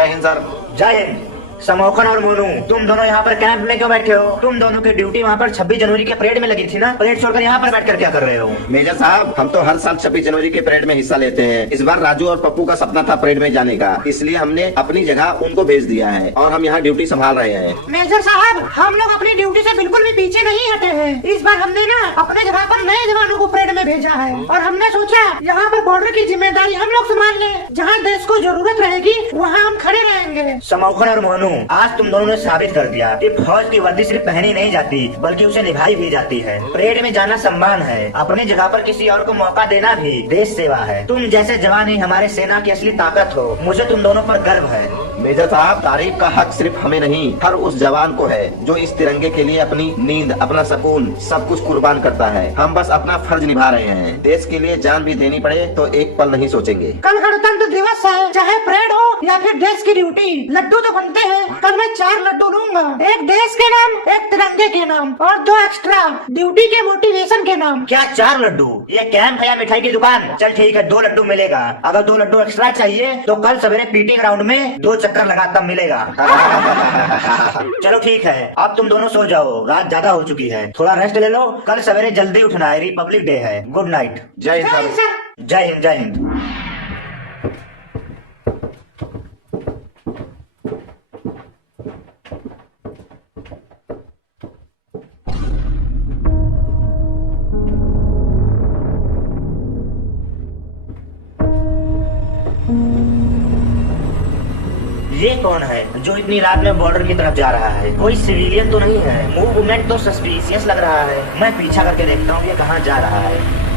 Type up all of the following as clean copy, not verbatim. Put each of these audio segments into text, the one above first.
जय हिंद सर। जय हिंद। समोखन और मोनू, तुम दोनों यहाँ पर कैंप में क्यों बैठे हो? तुम दोनों की ड्यूटी वहाँ पर 26 जनवरी के परेड में लगी थी ना? परेड छोड़कर यहाँ पर बैठकर क्या कर रहे हो? मेजर साहब, हम तो हर साल 26 जनवरी के परेड में हिस्सा लेते हैं। इस बार राजू और पप्पू का सपना था परेड में जाने का, इसलिए हमने अपनी जगह उनको भेज दिया है और हम यहाँ ड्यूटी संभाल रहे हैं। मेजर साहब, हम लोग अपनी ड्यूटी से बिल्कुल भी पीछे नहीं हटे हैं। इस बार हमने ना अपने जगह पर नए जवानों को परेड में भेजा है और हमने सोचा यहाँ पर बॉर्डर की जिम्मेदारी हम लोग संभाल लें। जहाँ देश को जरूरत रहेगी वहाँ हम खड़े रहेंगे। समोखन और मोनू, आज तुम दोनों ने साबित कर दिया कि फौज की वर्दी सिर्फ पहनी नहीं जाती बल्कि उसे निभाई भी जाती है। परेड में जाना सम्मान है, अपनी जगह पर किसी और को मौका देना भी देश सेवा है। तुम जैसे जवान ही हमारे सेना की असली ताकत हो। मुझे तुम दोनों पर गर्व है। मेजर साहब, तारीफ का हक सिर्फ हमें नहीं, हर उस जवान को है जो इस तिरंगे के लिए अपनी नींद, अपना सुकून, सब कुछ कुर्बान करता है। हम बस अपना फर्ज निभा रहे हैं। देश के लिए जान भी देनी पड़े तो एक पल नहीं सोचेंगे। कल गणतंत्र दिवस है, चाहे परेड हो या फिर देश की ड्यूटी, लड्डू तो बनते हैं। कल मैं 4 लड्डू लूंगा, एक देश के नाम, एक तिरंगे के नाम और 2 एक्स्ट्रा ड्यूटी के मोटिवेशन के नाम। क्या 4 लड्डू? ये कैंप है या मिठाई की दुकान? चल ठीक है, 2 लड्डू मिलेगा। अगर 2 लड्डू एक्स्ट्रा चाहिए तो कल सवेरे पीटी ग्राउंड में 2 चक्कर लगा तब मिलेगा। चलो ठीक है, अब तुम दोनों सो जाओ, रात ज्यादा हो चुकी है। थोड़ा रेस्ट ले लो, कल सवेरे जल्दी उठना है, रिपब्लिक डे है। Good night. जय हिंद सर। जय हिंद, जय हिंद। ये कौन है जो इतनी रात में बॉर्डर की तरफ जा रहा है? कोई सिविलियन तो नहीं है। मूवमेंट तो सस्पिशियस लग रहा है। मैं पीछा करके देखता हूँ ये कहाँ जा रहा है।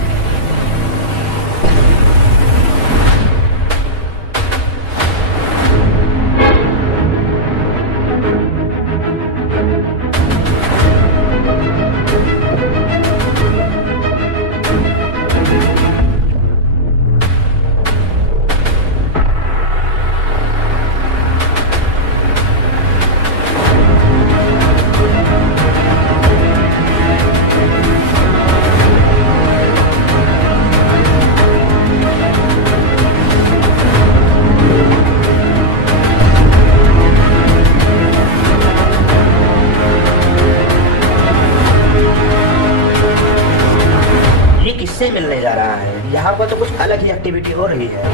किससे मिलने जा रहा है? यहाँ पर तो कुछ अलग ही एक्टिविटी हो रही है।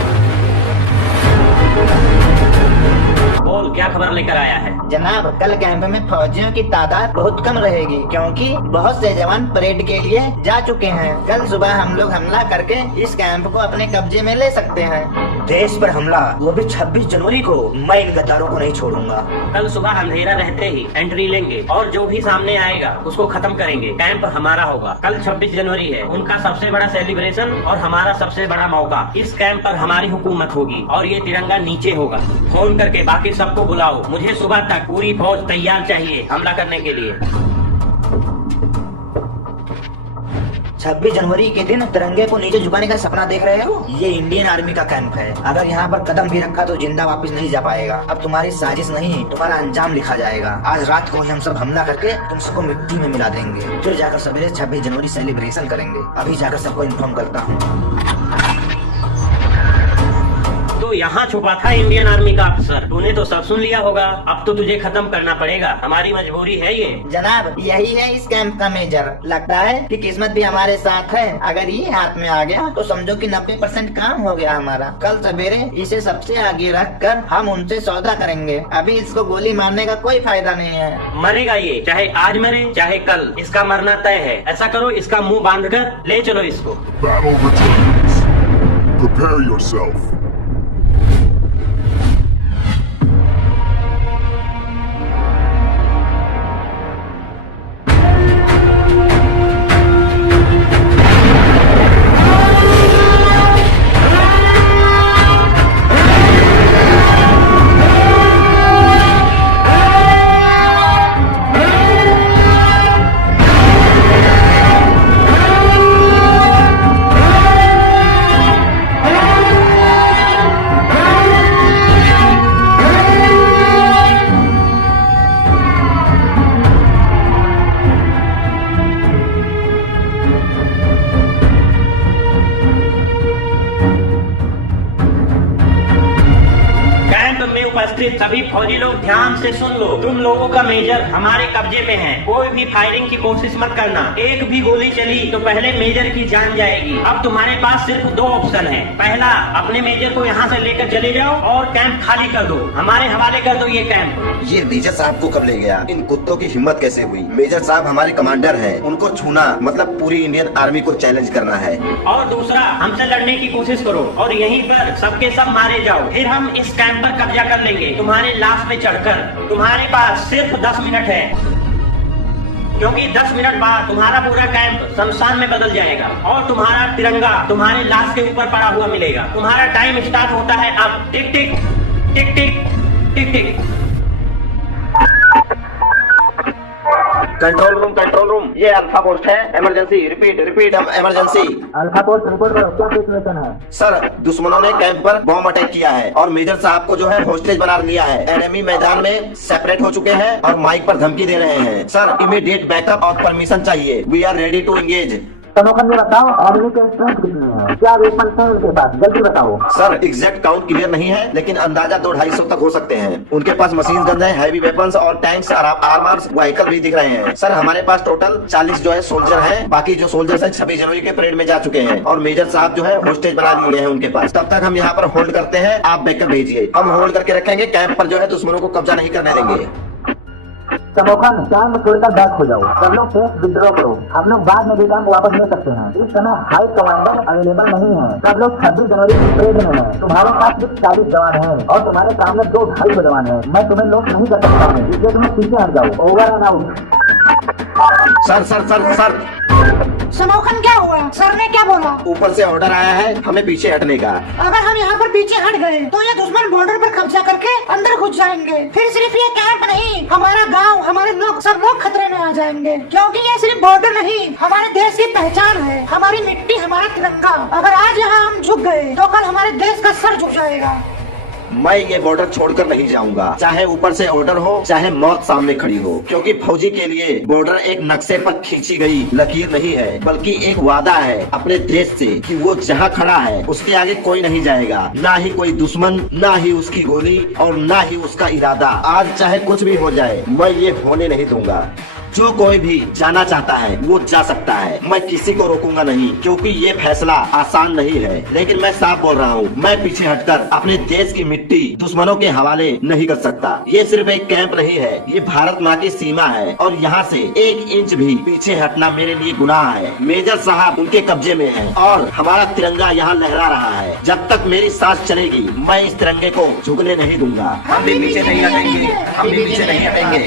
बोल, क्या खबर लेकर आया है? जनाब, कल कैंप में फौजियों की तादाद बहुत कम रहेगी क्योंकि बहुत से जवान परेड के लिए जा चुके हैं। कल सुबह हम लोग हमला करके इस कैंप को अपने कब्जे में ले सकते हैं। देश पर हमला, वो भी 26 जनवरी को। मैं इन गद्दारों को नहीं छोड़ूंगा। कल सुबह अंधेरा रहते ही एंट्री लेंगे और जो भी सामने आएगा उसको खत्म करेंगे। कैंप हमारा होगा। कल 26 जनवरी है, उनका सबसे बड़ा सेलिब्रेशन और हमारा सबसे बड़ा मौका। इस कैंप पर हमारी हुकूमत होगी और ये तिरंगा नीचे होगा। फोन करके बाकी सबको बुलाओ। मुझे सुबह तक पूरी फौज तैयार चाहिए हमला करने के लिए। 26 जनवरी के दिन तिरंगे को नीचे झुकाने का सपना देख रहे हो? ये इंडियन आर्मी का कैंप है। अगर यहाँ पर कदम भी रखा तो जिंदा वापस नहीं जा पाएगा। अब तुम्हारी साजिश नहीं, तुम्हारा अंजाम लिखा जाएगा। आज रात को ही हम सब हमला करके तुम सबको मिट्टी में मिला देंगे। फिर जाकर सवेरे 26 जनवरी सेलिब्रेशन करेंगे। अभी जाकर सबको इन्फॉर्म करता हूँ। तो यहाँ छुपा था इंडियन आर्मी का अफसर। तूने तो सब सुन लिया होगा। अब तो तुझे खत्म करना पड़ेगा, हमारी मजबूरी है ये। जनाब, यही है इस कैंप का मेजर। लगता है कि किस्मत भी हमारे साथ है। अगर ये हाथ में आ गया तो समझो कि 90% काम हो गया हमारा। कल सवेरे इसे सबसे आगे रख कर हम उनसे सौदा करेंगे। अभी इसको गोली मारने का कोई फायदा नहीं है। मरेगा ये, चाहे आज मरे चाहे कल, इसका मरना तय है। ऐसा करो, इसका मुंह बांध कर ले चलो इसको। Battle returns. Prepare yourself. उपस्थित सभी फौजी लोग ध्यान से सुन लो। तुम लोगों का मेजर हमारे कब्जे में है। कोई भी फायरिंग की कोशिश मत करना। एक भी गोली चली तो पहले मेजर की जान जाएगी। अब तुम्हारे पास सिर्फ 2 ऑप्शन है। पहला, अपने मेजर को यहाँ से लेकर चले जाओ और कैंप खाली कर दो। हमारे हवाले कर दो ये कैंप। ये मेजर साहब को कब ले गया? इन कुत्तों की हिम्मत कैसे हुई? मेजर साहब हमारे कमांडर हैं। उनको छूना मतलब पूरी इंडियन आर्मी को चैलेंज करना है। और दूसरा, हमसे लड़ने की कोशिश करो और यहीं पर सबके सब मारे जाओ। फिर हम इस कैंप पर कब्जा कर लेंगे तुम्हारे लाश पे चढ़कर। तुम्हारे पास सिर्फ 10 मिनट है, क्योंकि 10 मिनट बाद तुम्हारा पूरा कैंप शमशान में बदल जाएगा और तुम्हारा तिरंगा तुम्हारे लाश के ऊपर पड़ा हुआ मिलेगा। तुम्हारा टाइम स्टार्ट होता है अब। टिक टिक टिक टिक टिक टिक। कंट्रोल रूम, ये अल्फा पोस्ट है। इमरजेंसी, रिपीट हम इमरजेंसी। अल्फा पोस्ट रिपोर्ट करो, क्या सिचुएशन है? सर, दुश्मनों ने कैंप पर बॉम्ब अटैक किया है और मेजर साहब को जो है होस्टेज बना लिया है। एनिमी मैदान में सेपरेट हो चुके हैं और माइक पर धमकी दे रहे हैं। सर, इमीडिएट बैकअप और परमिशन चाहिए। We are ready to engage. तनोखन, ये बताओ एनिमी के स्ट्रेंथ कितने हैं? क्या वेपन है उनके पास? जल्दी बताओ। सर, एग्जैक्ट काउंट क्लियर नहीं है, लेकिन अंदाजा 200-250 तक हो सकते हैं। उनके पास मशीन गन है, हैवी वेपन्स और टैंक्स और आर्मर्स व्हीकल भी दिख रहे हैं। सर, हमारे पास टोटल 40 जो है सोल्जर हैं। बाकी जो सोल्जर्स हैं 26 जनवरी के परेड में जा चुके हैं और मेजर साहब जो है होस्टेज बना लिए हैं उनके पास। तब तक हम यहाँ पर होल्ड करते हैं, आप बैकअप भेजिए। हम होल्ड करके रखेंगे, कैंप पर जो है दुश्मनों को कब्जा नहीं करने देंगे। तनोखन, कैंप छोड़कर बैक हो जाओ। सब लोग सेफ विड्रॉ करो। हम लोग बाद में भी कैंप वापस ले सकते हैं। इस समय हाई कमांडर अवेलेबल नहीं है। सब लोग 26 जनवरी की परेड में हैं। तुम्हारे पास सिर्फ 40 जवान हैं और तुम्हारे सामने 2-250 जवान हैं। मैं तुम्हें लॉक नहीं कर सकता हूँ, इसलिए तुम्हें पीछे हट जाओ। Over and out. सर, समोखन, क्या हुआ? सर ने क्या बोला? ऊपर से ऑर्डर आया है हमें पीछे हटने का। अगर हम यहाँ पर पीछे हट गए तो ये दुश्मन बॉर्डर पर कब्जा करके अंदर घुस जाएंगे। फिर सिर्फ ये कैंप नहीं, हमारा गांव, हमारे लोग, सब लोग खतरे में आ जाएंगे। क्योंकि ये सिर्फ बॉर्डर नहीं, हमारे देश की पहचान है। हमारी मिट्टी, हमारा तिरंगा। अगर आज यहाँ हम झुक गए तो कल हमारे देश का सर झुक जाएगा। मैं ये बॉर्डर छोड़कर नहीं जाऊंगा, चाहे ऊपर से ऑर्डर हो चाहे मौत सामने खड़ी हो। क्योंकि फौजी के लिए बॉर्डर एक नक्शे पर खींची गई लकीर नहीं है, बल्कि एक वादा है अपने देश से कि वो जहाँ खड़ा है उसके आगे कोई नहीं जाएगा। ना ही कोई दुश्मन, ना ही उसकी गोली और ना ही उसका इरादा। आज चाहे कुछ भी हो जाए, मैं ये होने नहीं दूंगा। जो कोई भी जाना चाहता है वो जा सकता है, मैं किसी को रोकूंगा नहीं। क्योंकि ये फैसला आसान नहीं है, लेकिन मैं साफ बोल रहा हूँ, मैं पीछे हटकर अपने देश की मिट्टी दुश्मनों के हवाले नहीं कर सकता। ये सिर्फ एक कैंप नहीं है, ये भारत माँ की सीमा है और यहाँ से 1 इंच भी पीछे हटना मेरे लिए गुनाह है। मेजर साहब उनके कब्जे में है और हमारा तिरंगा यहाँ लहरा रहा है। जब तक मेरी सांस चलेगी मैं इस तिरंगे को झुकने नहीं दूंगा। हम भी पीछे नहीं हटेंगे, हम भी पीछे नहीं हटेंगे।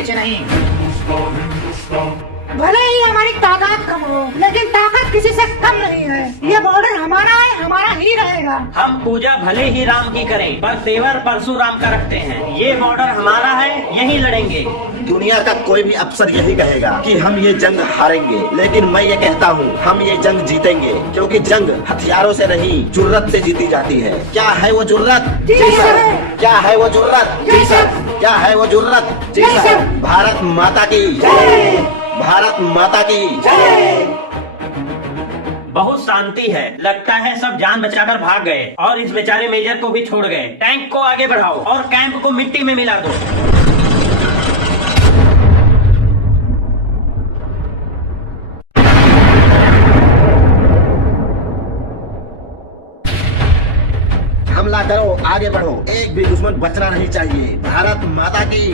भले ही हमारी ताकत कम हो, लेकिन ताकत किसी से कम नहीं है। ये बॉर्डर हमारा है, हमारा ही रहेगा। हम पूजा भले ही राम की करें, पर तेवर परशुराम का रखते हैं। ये बॉर्डर हमारा है, यहीं लड़ेंगे। दुनिया का कोई भी अफसर यही कहेगा कि हम ये जंग हारेंगे, लेकिन मैं ये कहता हूँ हम ये जंग जीतेंगे। क्योंकि जंग हथियारों से नहीं, जुर्रत से जीती जाती है। क्या है वो जुर्रत? जी सर। क्या है वो जुर्रत? जी सर। क्या है वो जुर्रत? जी सर। भारत माता की, भारत माता की। बहुत शांति है, लगता है सब जान बचाकर भाग गए और इस बेचारे मेजर को भी छोड़ गए। टैंक को आगे बढ़ाओ और कैंप को मिट्टी में मिला दो। हमला करो, आगे बढ़ो, एक भी दुश्मन बचना नहीं चाहिए। भारत माता की।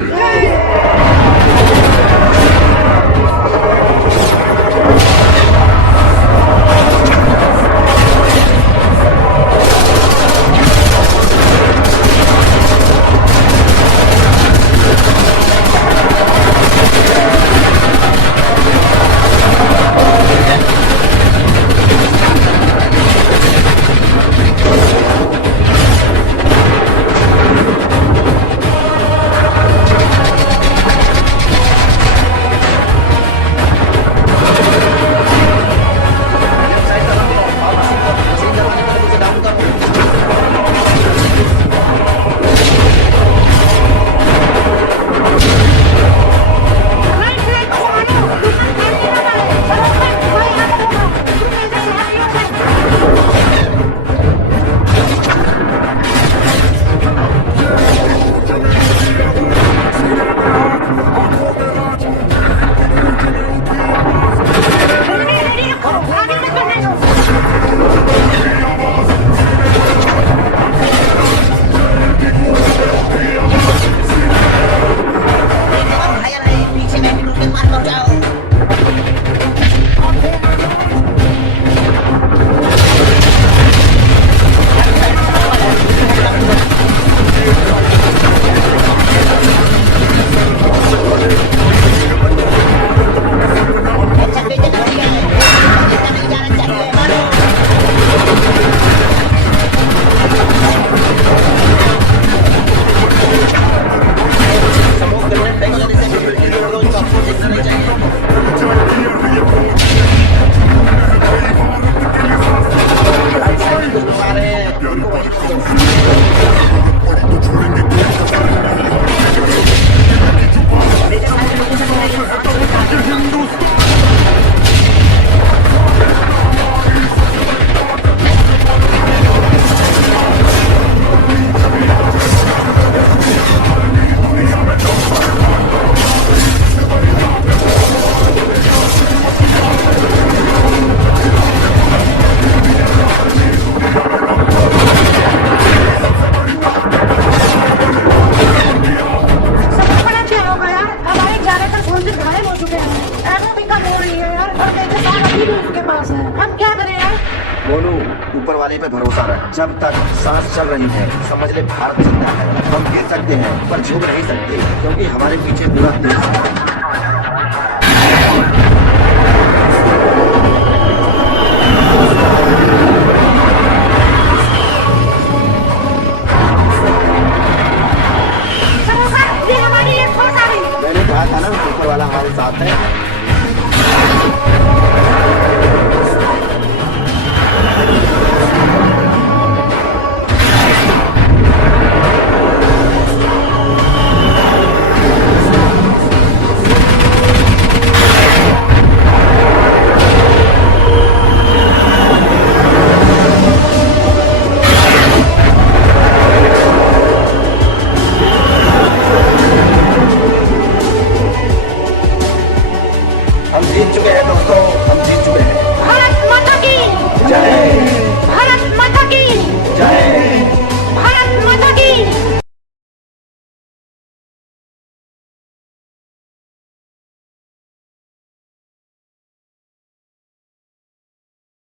हम क्या करें यार? मोनू, ऊपर वाले पे भरोसा रख। जब तक सांस चल रही है समझ ले भारत जिंदा है। हम गिर सकते हैं पर झुक नहीं सकते, क्योंकि हमारे पीछे पूरा देश है।